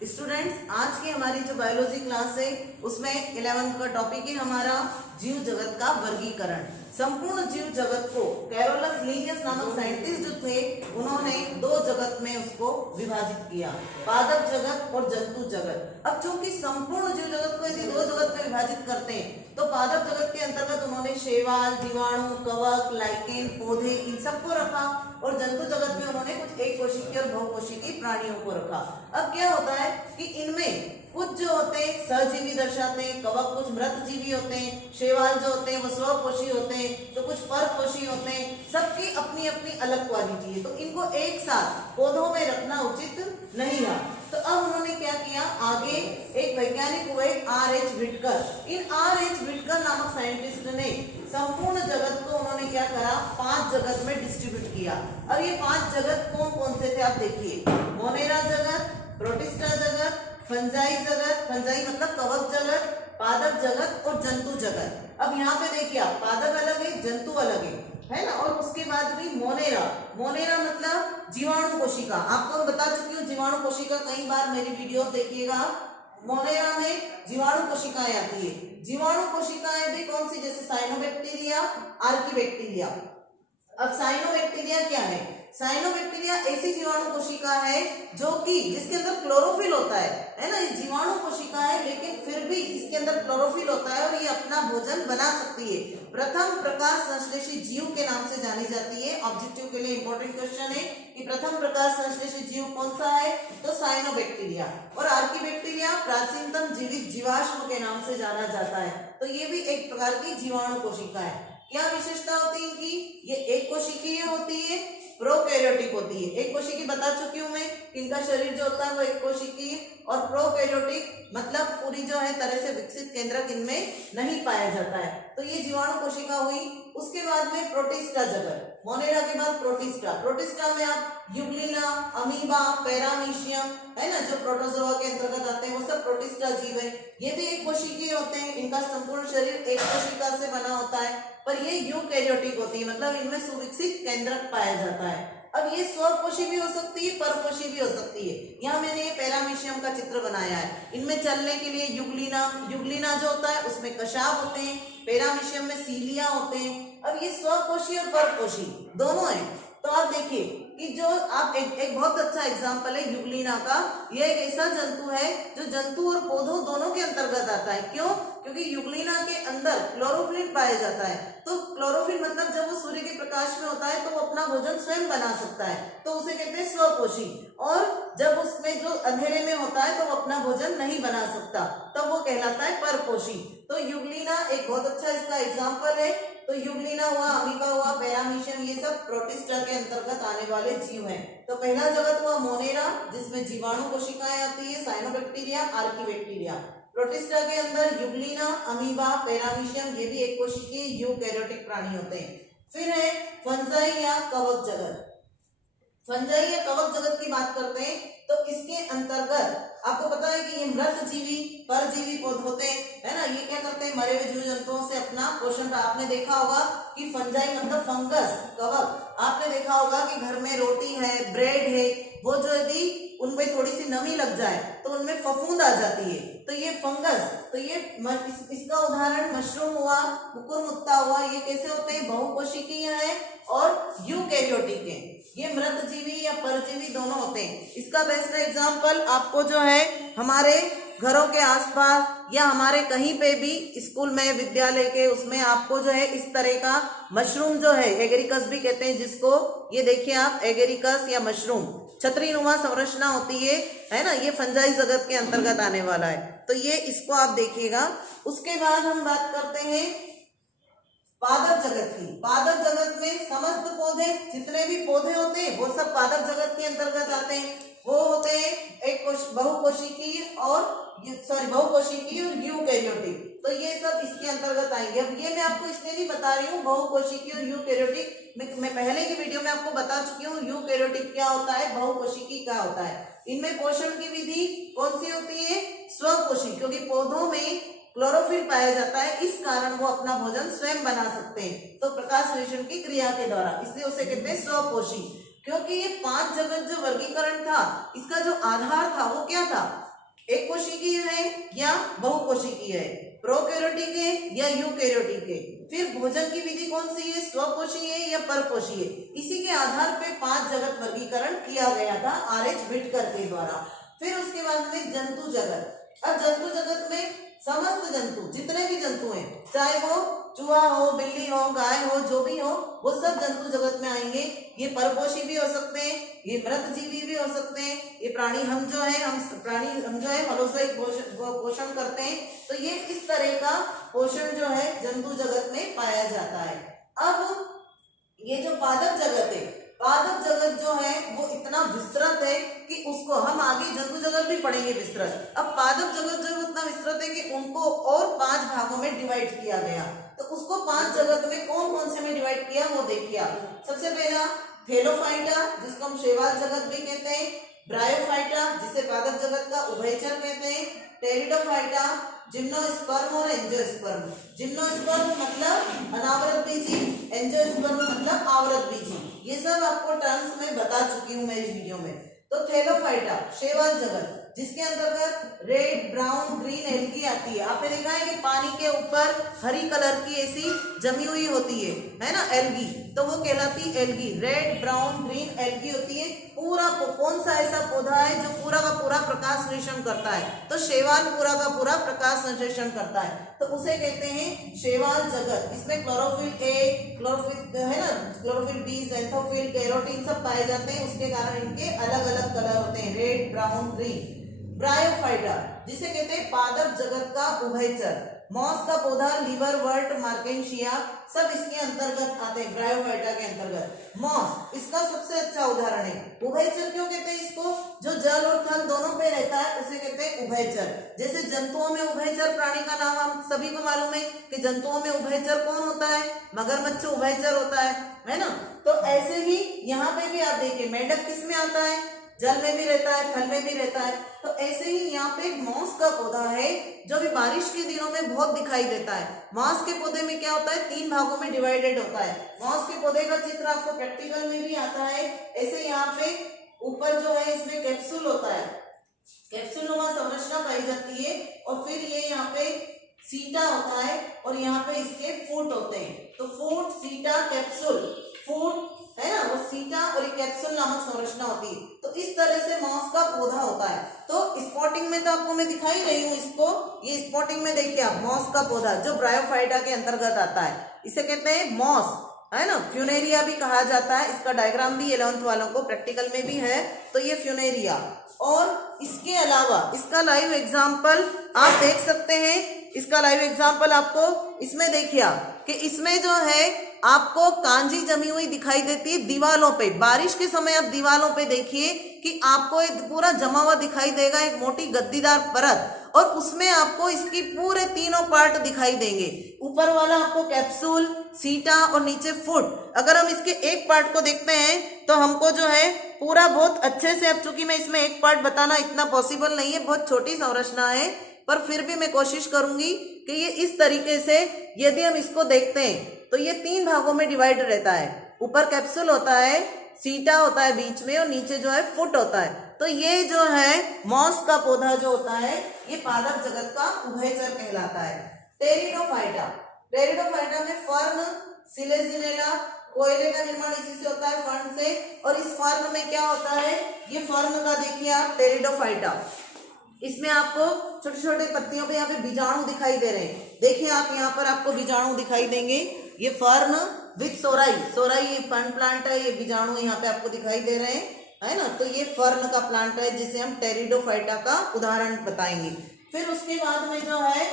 Students, आज की हमारी जो बायोलॉजी क्लास है उसमें 11th का टॉपिक है हमारा जीव जगत का वर्गीकरण। संपूर्ण जीव जगत को कैरोलस लिनियस नामक साइंटिस्ट जो थे उन्होंने दो जगत में उसको विभाजित किया, पादप जगत और जंतु जगत। अब चूंकि संपूर्ण जीव जगत को यदि दो जगत में विभाजित करते हैं तो पादप जगत के अंतर्गत उन्होंने शैवाल, जीवाणु, कवक, लाइकेन, पौधे इन सबको रखा और जंतु जगत में उन्होंने कुछ एक कोशिकीय और बहुकोशिकीय प्राणियों को रखा। अब क्या होता है कि इनमें कुछ जो होते हैं सहजीवी दर्शाते हैं, कवक कुछ मृतजीवी होते हैं, शैवाल जो होते हैं वो स्वपोषी होते हैं, तो कुछ परपोषी होते हैं। सबकी अपनी अपनी अलग क्वालिटी है, तो इनको एक साथ पौधों में रखना उचित नहीं है। तो अब उन्होंने क्या किया, आगे एक वैज्ञानिक हुए R.H. विटकर। इन R.H. विटकर नामक साइंटिस्ट ने संपूर्ण जगत को उन्होंने क्या करा, 5 जगत में डिस्ट्रीब्यूट किया। अब ये 5 जगत कौन कौन से थे आप देखिए, मोनेरा जगत, प्रोटिस्टा जगत, फंजाई जगत, फंजाई मतलब कवक जगत, पादप जगत और जंतु जगत। अब यहाँ पे देखिए आप, पादप अलग है, जंतु अलग है ना। और उसके बाद भी मोनेरा, मोनेरा मतलब जीवाणु कोशिका। आपको मैं बता चुकी हूँ जीवाणु कोशिका, कई बार मेरी वीडियो देखिएगा। मोनेरा में जीवाणु कोशिकाएं आती है। जीवाणु कोशिकाएं भी कौन सी, जैसे साइनोबैक्टीरिया, आर्किबैक्टीरिया। अब साइनोबैक्टीरिया क्या है, साइनोबैक्टीरिया ऐसी जीवाणु कोशिका है जो कि जिसके अंदर क्लोरोफिल होता है ना। ये जीवाणु कोशिका है लेकिन फिर भी इसके अंदर क्लोरोफिल होता है और ये अपना भोजन बना सकती है। प्रथम प्रकाश संश्लेषी जीव के नाम से जानी जाती है। ऑब्जेक्टिव के लिए इंपॉर्टेंट क्वेश्चन है कि प्रथम प्रकाश संश्लेषी जीव कौन सा है, तो साइनोबैक्टीरिया। और आर्किबैक्टीरिया प्राचीनतम जीवित जीवाश्म के नाम से जाना जाता है। तो ये भी एक प्रकार की जीवाणु कोशिका है। क्या विशेषता होती है इनकी, ये एक कोशिकीय होती है, प्रोकैरियोटिक होती है। एक कोशिकीय बता चुकी हूं मैं, इनका शरीर जो होता है वो एक कोशिकीय, और प्रोकैरियोटिक मतलब पूरी जो है तरह से विकसित केंद्रक इनमें नहीं पाया जाता है। तो ये जीवाणु कोशिका हुई। उसके बाद में प्रोटिस्टा जगत, मोनेरा के बाद प्रोटिस्टा। प्रोटिस्टा में आप यूग्लिना, अमीबा, पैरामीशियम है ना, जो प्रोटोजोआ के अंतर्गत आते हैं वो सब प्रोटिस्टा जीव है। ये भी एक कोशिकीय होते हैं। इनका संपूर्ण शरीर एक कोशिका से बना होता है, पर ये यूकैरियोटिक होती है, मतलब इनमें सुविकसित केंद्रक पाया जाता है। अब ये स्वकोशी भी हो सकती है, परकोशी भी हो सकती है। यहाँ मैंने पैरामीशियम का चित्र बनाया है। इनमें चलने के लिए यूग्लिना, यूग्लिना जो होता है उसमें कशाप होते हैं, पैरामीशियम में सीलिया होते हैं। अब ये स्वकोशी और परकोशी दोनों है। तो आप देखिए कि जो आप एक बहुत अच्छा एग्जाम्पल है यूग्लिना का। यह एक ऐसा जंतु है जो जंतु और पौधों दोनों के अंतर्गत आता है। क्यों, क्योंकि यूग्लिना के अंदर क्लोरोफिल पाया जाता है। तो क्लोरोफिल मतलब जब वो सूर्य के प्रकाश में होता है तो वो अपना भोजन स्वयं बना सकता है, तो उसे कहते हैं स्वपोषी। और जब उसमें जो अंधेरे में होता है तो वो अपना भोजन नहीं बना सकता, तब वो कहलाता है परपोषी। तो यूग्लिना एक बहुत अच्छा इसका एग्जाम्पल है। तो यूग्लिना हुआ, अमीबा हुआ, पैरामीशियम, ये सब प्रोटिस्टा के अंतर्गत आने वाले जीव हैं। तो पहला जगत हुआ मोनेरा जिसमें जीवाणु कोशिकाएं आती है, साइनोबैक्टीरिया, आर्किबैक्टीरिया। प्रोटिस्टा के अंदर यूग्लिना, अमीबा, पैरामीशियम, ये भी एक कोशिकीय यूकैरियोटिक प्राणी होते हैं। फिर है फंजाई या कवक जगत। फंजाई या कवक जगत की बात करते हैं तो इसके अंतर्गत आपको पता है कि ये मृतजीवी, परजीवी पौधे होते हैं, है ना। ये क्या करते हैं, मरे हुए जीव जंतुओं से अपना पोषण। आपने देखा होगा कि फंजाई मतलब फंगस, कवक। आपने देखा होगा कि घर में रोटी है, ब्रेड है, वो जो यदि उनमें थोड़ी सी नमी लग जाए तो उनमें फफूंद आ जाती है, तो ये फंगस। तो ये इसका उदाहरण मशरूम हुआ, कुकुरमुत्ता हुआ। ये कैसे होते हैं, बहुकोशिकीय है और यूकैरियोटिक है। ये मृतजीवी या परजीवी दोनों होते हैं। इसका बेस्ट एग्जांपल आपको जो है हमारे घरों के आसपास या हमारे कहीं पे भी स्कूल में, विद्यालय के उसमें आपको जो है इस तरह का मशरूम जो है, एगेरिकस भी कहते हैं जिसको, ये देखिए आप, एगेरिकस या मशरूम छतरी नुमा संरचना होती है ना। ये फंजाई जगत के अंतर्गत आने वाला है, तो ये इसको आप देखिएगा। उसके बाद हम बात करते हैं पादप जगत की। पादप जगत में समस्त पौधे, जितने भी पौधे होते हैं वो सब पादप जगत के अंतर्गत आते हैं। वो होते हैं एक बहुकोशिकीय और बहुकोशिकीय और यूकैरियोटिक। तो ये सब इसके अंतर्गत आएंगे। अब ये मैं आपको इसलिए नहीं बता रही हूँ बहुकोशिकीय और यूकैरियोटिक, मैं पहले की वीडियो में आपको बता चुकी हूँ यूकैरियोटिक क्या होता है, बहुकोशिकीय क्या होता है। इनमें पोषण की विधि कौन सी होती है, स्वपोषी, क्योंकि पौधों में क्लोरोफिल पाया जाता है, इस कारण वो अपना भोजन स्वयं बना सकते हैं, तो प्रकाश संश्लेषण की क्रिया के द्वारा, इसलिए उसे कहते हैं स्वपोषी। क्योंकि ये 5 जगत जो वर्गीकरण था, इसका जो आधार था वो क्या था, एक कोशिकीय है या बहुकोशिकीय है, प्रोकैरियोटिक है या यूकैरियोटिक है। फिर भोजन की विधि कौन सी है, स्वकोशीय है या परकोशीय। इसी के आधार पे 5 जगत वर्गीकरण किया गया था आर.एच. व्हिटकर के द्वारा। फिर उसके बाद में जंतु जगत। अब जंतु जगत में समस्त जंतु, जितने भी जंतु हैं, चाहे वो चूहा हो, बिल्ली हो, गाय हो, जो भी हो, वो सब जंतु जगत में आएंगे। ये परपोषी भी हो सकते हैं, ये मृत जीवी भी हो सकते हैं। ये प्राणी हम जो है मलोशयिक पोषण करते हैं, तो ये इस तरह का पोषण जो है जंतु जगत में पाया जाता है। अब ये जो पादप जगत है, पादप जगत जो है वो इतना विस्तृत है कि उसको हम आगे जंतु जगत भी पढ़ेंगे विस्तृत। अब पादप जगत जो इतना विस्तृत है कि उनको और 5 भागों में डिवाइड किया गया। तो उसको 5 जगत में कौन कौन से में डिवाइड किया वो देखिए आप। सबसे पहला थैलोफाइटा, जिसको हम शैवाल जगत भी कहते हैं, ब्रायोफाइटा जिसे पादप जगत का उभयचर कहते हैं, टेरिडोफाइटा, जिम्नोस्पर्म और एंजियोस्पर्म। जिम्नोस्पर्म मतलब अनावृत बीजी, एंजियोस्पर्म मतलब आवृत बीजी। ये सब आपको टर्म्स में बता चुकी हूं मैं इस वीडियो में। तो थैलोफाइटा शैवाल जगत, जिसके अंतर्गत रेड, ब्राउन, ग्रीन एल्गी आती है। आपने देखा है कि पानी के ऊपर हरी कलर की ऐसी जमी हुई होती है ना एल्गी, तो वो कहलाती algae. Red, brown, green algae होती है। पूरा कौन सा ऐसा पौधा है जो पूरा का पूरा प्रकाश संश्लेषण करता है, तो शैवाल पूरा का पूरा प्रकाश संश्लेषण करता है, तो उसे कहते हैं शैवाल जगत। इसमें क्लोरोफिल ए, क्लोरोफिल है ना, क्लोरोफिल बी, ज़ैंथोफिल, कैरोटीन सब पाए जाते हैं। उसके कारण इनके अलग अलग कलर होते हैं, रेड, ब्राउन, ग्रीन। ब्रायोफाइटा जिसे कहते हैं पादप जगत का उभयचर। मॉस का पौधा, लीवरवर्ट, मार्केंशिया सब इसके अंतर्गत आते हैं, ब्रायोफाइटा के अंतर्गत। मॉस इसका सबसे अच्छा उदाहरण है। उभयचर क्यों कहते हैं इसको, जो जल और थल दोनों पे रहता है उसे कहते हैं उभयचर। जैसे जंतुओं में उभयचर प्राणी का नाम हम सभी को मालूम है कि जंतुओं में उभयचर कौन होता है, मगरमच्छ उभयचर होता है ना। तो ऐसे ही यहाँ पे भी आप देखिए, मेंढक किस में आता है, जल में भी रहता है, थल में भी रहता है। तो ऐसे ही यहाँ पे एक मॉस का पौधा है जो भी बारिश के दिनों में बहुत दिखाई देता है। मॉस के पौधे में क्या होता है, 3 भागों में डिवाइडेड होता है। मॉस के पौधे का चित्र आपको प्रैक्टिकल में भी आता है। ऐसे यहाँ पे ऊपर जो है इसमें कैप्सूल होता है, कैप्सूलनुमा संरचना पाई जाती है, और फिर ये यहाँ पे सीटा होता है और यहाँ पे इसके फूट होते हैं। तो फूट, सीटा, कैप्सूल, फूट है ना, वो सीटा और एक कैप्सूल नामक संरचना होती है। तो इस तरह से मॉस का पौधा होता है। तो स्पॉटिंग में तो आपको मैं दिखाई रही हूँ इसको, ये स्पॉटिंग में देखिए आप, मॉस का पौधा जो ब्रायोफाइटा के अंतर्गत आता है, इसे कहते हैं मॉस, है ना। फ्यूनेरिया भी कहा जाता है। इसका डायग्राम भी 11th वालों को प्रैक्टिकल में भी है, तो ये फ्यूनेरिया। और इसके अलावा इसका लाइव एग्जाम्पल आप देख सकते हैं। इसका लाइव एग्जाम्पल आपको इसमें देखिए कि इसमें जो है आपको कांजी जमी हुई दिखाई देती है दीवालों पे। बारिश के समय आप दीवालों पे देखिए कि आपको एक पूरा जमा हुआ दिखाई देगा, एक मोटी गद्दीदार परत, और उसमें आपको इसकी पूरे तीनों पार्ट दिखाई देंगे। ऊपर वाला आपको कैप्सूल, सीटा और नीचे फुट। अगर हम इसके एक पार्ट को देखते हैं तो हमको जो है पूरा बहुत अच्छे से, अब चूंकि मैं इसमें एक पार्ट बताना इतना पॉसिबल नहीं है, बहुत छोटी संरचना है, पर फिर भी मैं कोशिश करूंगी कि ये इस तरीके से यदि हम इसको देखते हैं तो ये 3 भागों में डिवाइड रहता है। ऊपर कैप्सूल होता है, सीटा होता है बीच में, और नीचे जो है फुट होता है। तो ये जो है मॉस का पौधा जो होता है ये पादप जगत का उभयचर कहलाता है। टेरिडोफाइटा, टेरिडोफाइटा में फर्न, सिलेजिनेला, कोयले का निर्माण इसी से होता है, फर्न से। और इस फर्न में क्या होता है, ये फर्न का देखिए आप, टेरिडोफाइटा, इसमें आपको छोटे छोटे पत्तियों पे यहाँ पे बीजाणु दिखाई दे रहे हैं। देखिए आप यहाँ पर आपको बीजाणु दिखाई देंगे। ये फर्न विथ सोराई, सोराई ये फर्न प्लांट है, ये बीजाणु यहाँ पे आपको दिखाई दे रहे हैं, है ना। तो ये फर्न का प्लांट है जिसे हम टेरिडोफाइटा का उदाहरण बताएंगे। फिर उसके बाद में जो है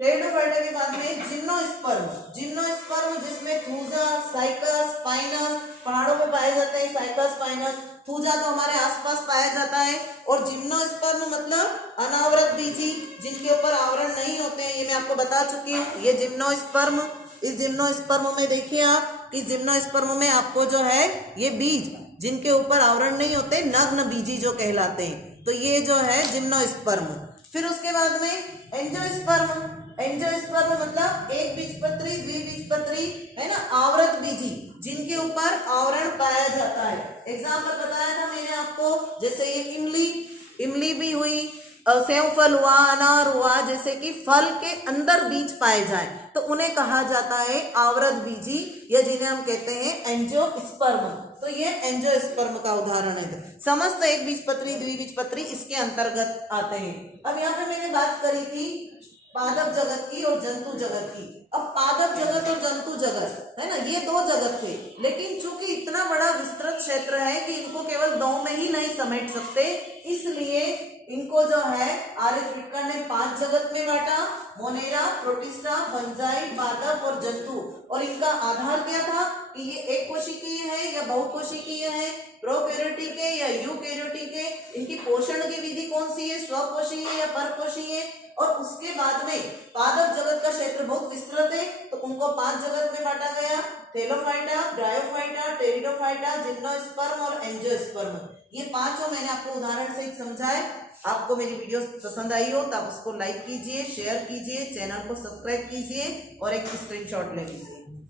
टेरिडोफाइटा के बाद में जिम्नोस्पर्म, जिम्नोस्पर्म जिसमें थूजा, साइकस, स्पाइनस पहाड़ों पे पाए जाते हैं, साइकस, स्पाइनस। थूजा तो हमारे आसपास पाया जाता है, और जिम्नोस्पर्म मतलब अनावृत बीजी, जिनके ऊपर आवरण नहीं होते हैं, ये मैं आपको बता चुकी हूँ। ये जिम्नोस्पर्म, इस जिम्नोस्पर्म में देखिए आप, इस जिम्नोस्पर्म में आपको जो है ये बीज जिनके ऊपर आवरण नहीं होते, नग्न बीजी जो कहलाते हैं, तो ये जो है जिम्नोस्पर्म। फिर उसके बाद में एंजियोस्पर्म, एंजियोस्पर्म मतलब एक बीजपत्री, द्विबीजपत्री, है ना, आवृत बीजी, जिनके ऊपर आवरण पाया जाता है। एग्जाम्पल बताया था मैंने आपको, जैसे ये इमली, इमली भी हुई, सेव फल हुआ, अनार हुआ, जैसे कि फल के अंदर बीज पाए जाए तो उन्हें कहा जाता है आवृत बीजी, या जिन्हें हम कहते हैं एंजियोस्पर्म। तो ये एंजियोस्पर्म का उदाहरण है। समस्त एक बीजपत्री, द्विबीजपत्री इसके अंतर्गत आते हैं। अब यहाँ पे मैंने बात करी थी पादप जगत की और जंतु जगत की। अब पादप जगत और जंतु जगत है ना, ये दो जगत थे, लेकिन चूंकि इतना बड़ा विस्तृत क्षेत्र है कि इनको केवल दो में ही नहीं समेट सकते, इसलिए इनको जो है आर्यभट्ट विट्कर ने 5 जगत में बांटा, मोनेरा, प्रोटिस्टा, फंजाई, पादप और जंतु। और इनका आधार क्या था कि ये एक कोशिकीय है या बहुकोशिकीय है, प्रोकैरियोटिक है या यूकैरियोटिक है, इनकी पोषण की विधि कौन सी है, स्वकोशीय या परकोशीय। और उसके बाद में पादप जगत का क्षेत्र बहुत विस्तृत है, तो उनको 5 जगत में बांटा गया, थैलोफाइटा, ब्रायोफाइटा, टेरिडोफाइटा, जिम्नोस्पर्म और एंजियोस्पर्म। ये पांचों मैंने आपको उदाहरण सहित समझाए। आपको मेरी वीडियो पसंद आई हो तो आप उसको लाइक कीजिए, शेयर कीजिए, चैनल को सब्सक्राइब कीजिए और एक स्क्रीनशॉट ले लीजिए।